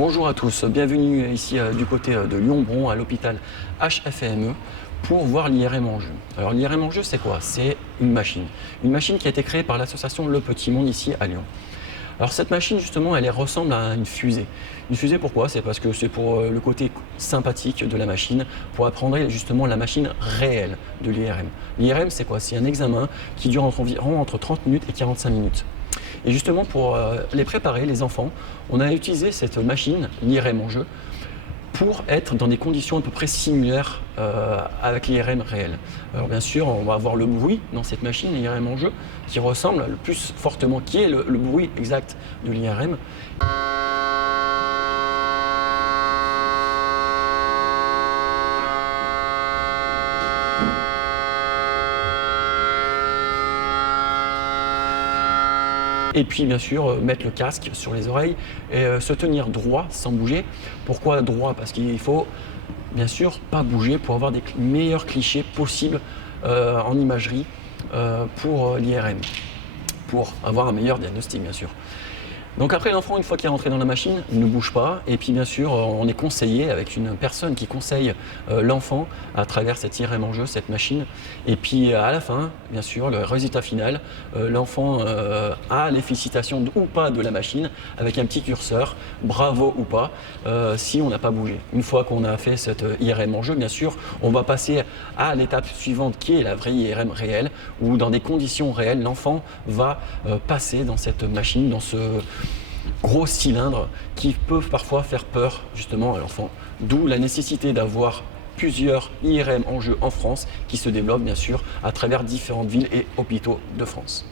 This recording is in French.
Bonjour à tous, bienvenue ici du côté de Lyon-Bron à l'hôpital HFME pour voir l'IRM en jeu. Alors l'IRM en jeu c'est quoi? C'est une machine qui a été créée par l'association Le Petit Monde ici à Lyon. Alors cette machine justement elle ressemble à une fusée. Une fusée pourquoi? C'est parce que c'est pour le côté sympathique de la machine, pour apprendre justement la machine réelle de l'IRM. L'IRM c'est quoi? C'est un examen qui dure environ entre 30 minutes et 45 minutes. Et justement, pour les préparer, les enfants, on a utilisé cette machine, l'IRM en jeu, pour être dans des conditions à peu près similaires avec l'IRM réel. Alors bien sûr, on va avoir le bruit dans cette machine, l'IRM en jeu, qui ressemble le plus fortement, qui est le bruit exact de l'IRM. Et puis bien sûr mettre le casque sur les oreilles et se tenir droit sans bouger. Pourquoi droit? Parce qu'il faut bien sûr pas bouger pour avoir des meilleurs clichés possibles en imagerie pour l'IRM, pour avoir un meilleur diagnostic bien sûr. Donc après l'enfant, une fois qu'il est rentré dans la machine, ne bouge pas. Et puis bien sûr, on est conseillé avec une personne qui conseille l'enfant à travers cette IRM en jeu, cette machine. Et puis à la fin, bien sûr, le résultat final, l'enfant a les félicitations ou pas de la machine avec un petit curseur, bravo ou pas, si on n'a pas bougé. Une fois qu'on a fait cette IRM en jeu, bien sûr, on va passer à l'étape suivante qui est la vraie IRM réelle, où dans des conditions réelles, l'enfant va passer dans cette machine, dans ce gros cylindres qui peuvent parfois faire peur justement à l'enfant. D'où la nécessité d'avoir plusieurs IRM en jeu en France qui se développent bien sûr à travers différentes villes et hôpitaux de France.